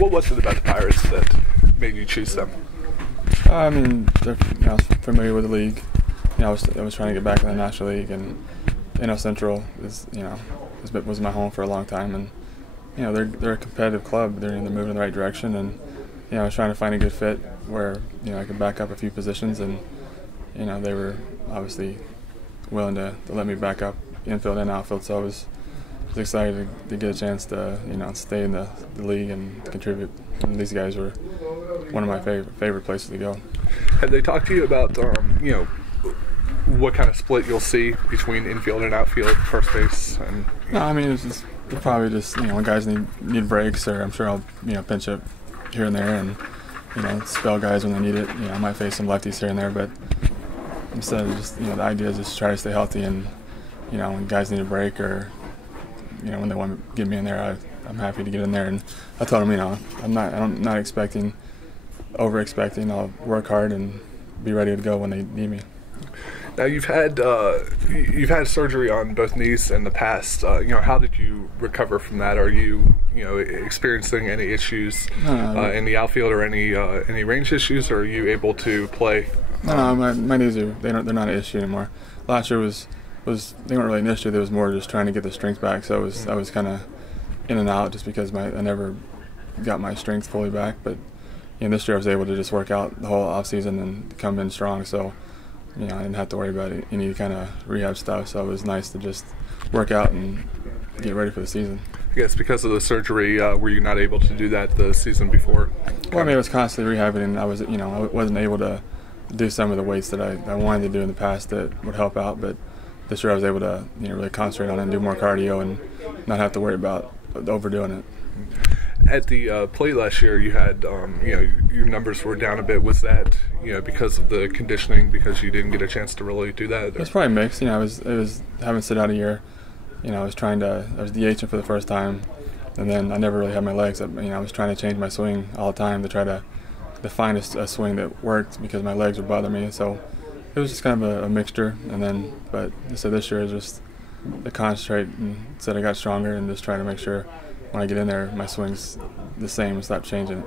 What was it about the Pirates that made you choose them? I mean, I was familiar with the league. I was trying to get back in the National League, and Central was my home for a long time, and they're a competitive club. They're moving in the right direction, and I was trying to find a good fit where I could back up a few positions, and they were obviously willing to let me back up infield and outfield. So I was excited to get a chance to stay in the league and contribute. And these guys were one of my favorite places to go. Have they talked to you about what kind of split you'll see between infield and outfield, first base? And no, I mean it's probably just when guys need breaks, or I'm sure I'll pinch up here and there and spell guys when they need it. I might face some lefties here and there, but instead of just the idea is just try to stay healthy, and when guys need a break, or when they want to get me in there, I'm happy to get in there. And I told them I'm not over expecting. I'll work hard and be ready to go when they need me. Now you've had surgery on both knees in the past. How did you recover from that? Are you experiencing any issues in the outfield, or any range issues, or are you able to play? No, my knees they're not an issue anymore. Last year was they weren't really an issue. There was more just trying to get the strength back. So I was kind of in and out just because I never got my strength fully back. But this year I was able to just work out the whole off season and come in strong. So I didn't have to worry about any kind of rehab stuff. So it was nice to just work out and get ready for the season. I guess because of the surgery, were you not able to do that the season before? Well, I mean, I was constantly rehabbing, and I wasn't able to do some of the weights that I wanted to do in the past that would help out. But this year I was able to really concentrate on it and do more cardio and not have to worry about overdoing it. At the plate last year, you had your numbers were down a bit. Was that because of the conditioning, because you didn't get a chance to really do that? It's probably mixed. It was having sit out a year. I was DHing for the first time, and then I never really had my legs. I was trying to change my swing all the time to try to find a swing that worked because my legs were bothering me. So it was just kind of a mixture. But this year is just to concentrate and said I got stronger and just try to make sure when I get in there my swing's the same and stop changing it.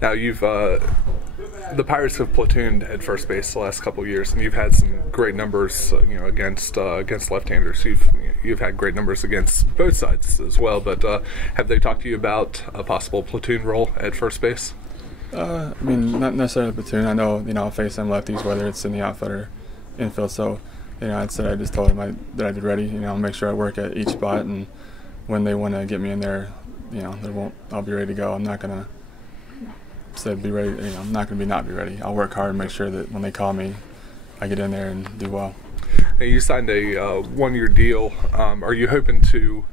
Now the Pirates have platooned at first base the last couple of years, and you've had some great numbers, against left-handers. You've had great numbers against both sides as well. But have they talked to you about a possible platoon role at first base? I mean, not necessarily platoon. I know I'll face some lefties, whether it's in the outfield or infield. So I just told them that I'd be ready. I'll make sure I work at each spot, and when they want to get me in there, I'll be ready to go. I'm not gonna say be ready. I'm not gonna not be ready. I'll work hard and make sure that when they call me, I get in there and do well. And you signed a one-year deal. Are you hoping to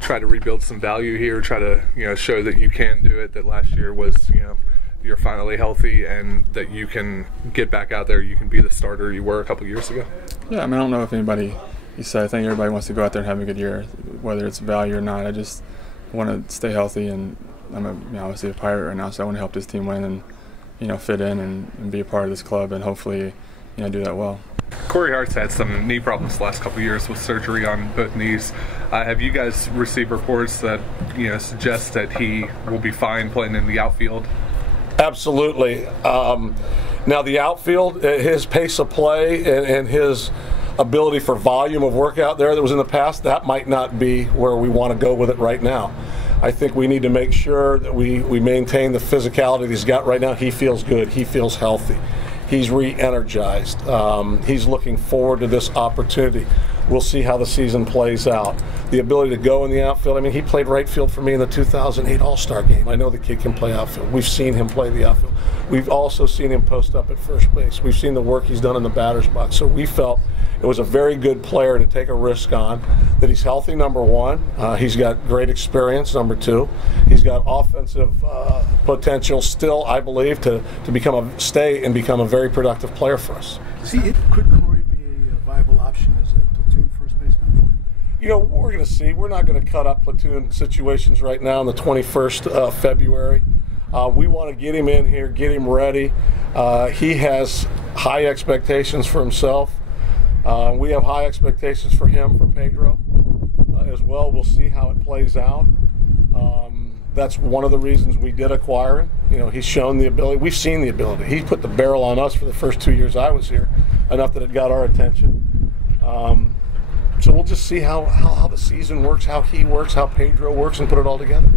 try to rebuild some value here? Try to show that you can do it. That last year was you're finally healthy, and that you can get back out there. You can be the starter you were a couple years ago. Yeah, I mean, I don't know if anybody. I think everybody wants to go out there and have a good year, whether it's value or not. I just want to stay healthy, and I'm obviously a Pirate right now, so I want to help this team win and fit in and be a part of this club, and hopefully do that well. Corey Hart's had some knee problems the last couple of years with surgery on both knees. Have you guys received reports that suggest that he will be fine playing in the outfield? Absolutely. Now the outfield, his pace of play and his ability for volume of work out there that was in the past, that might not be where we want to go with it right now. I think we need to make sure that we maintain the physicality that he's got right now. He feels good. He feels healthy. He's re-energized. He's looking forward to this opportunity. We'll see how the season plays out. The ability to go in the outfield. I mean, he played right field for me in the 2008 All-Star game. I know the kid can play outfield. We've seen him play the outfield. We've also seen him post up at first base. We've seen the work he's done in the batter's box. So we felt it was a very good player to take a risk on. That he's healthy, number one. He's got great experience, number two. He's got offensive potential still, I believe, to stay and become a very productive player for us. Could Corey be a viable option as a platoon first baseman for you? We're going to see. We're not going to cut up platoon situations right now on the 21st of February. We want to get him in here, get him ready. He has high expectations for himself. We have high expectations for him, for Pedro, as well. We'll see how it plays out. That's one of the reasons we did acquire him. You know, he's shown the ability. We've seen the ability. He put the barrel on us for the first 2 years I was here, enough that it got our attention. So we'll just see how the season works, how he works, how Pedro works, and put it all together.